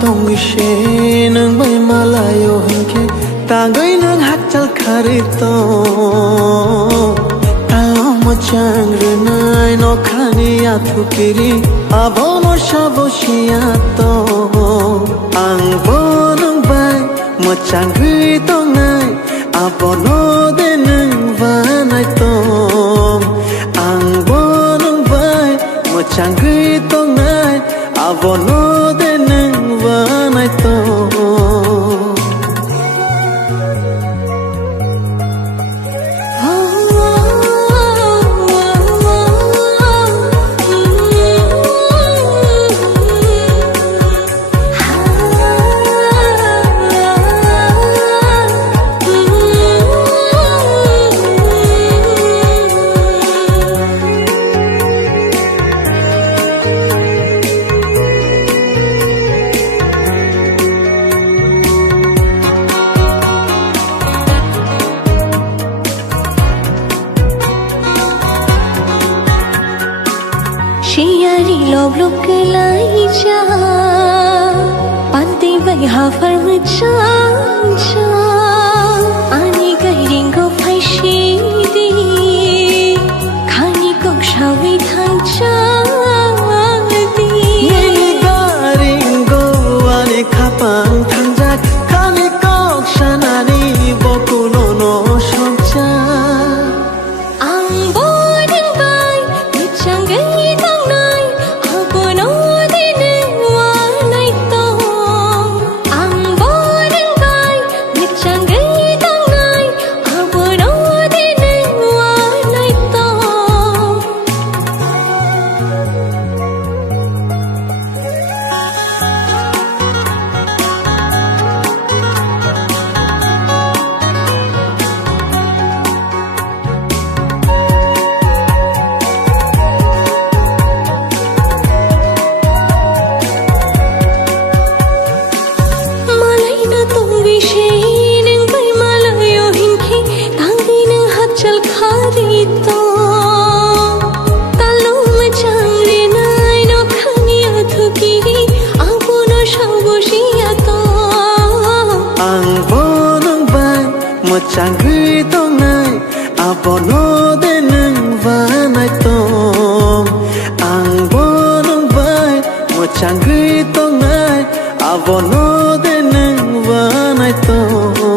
tong ishe nang bai malayo hanke tangai nang hakchal kharito tao mo chang renai no khani athu kiri abono shaboshia to ang bonong bai mo chang tong nai abono de nang vanai to ang bonong bai mo chang tong nai abono de nang vanai to Look like ya, panti bai hafar mucha cha, ani gairing go paishi di, khani ko shawi than cha di. Ni gairing go ani khapang than jak, khani ko shanani bokuno no shomcha. Ang bodeng bai, muchang gai tang nai. Chang ghi tong nai abono de nang vanai tom ang bonong bai mo chang ghi tong nai abono de nang vanai tom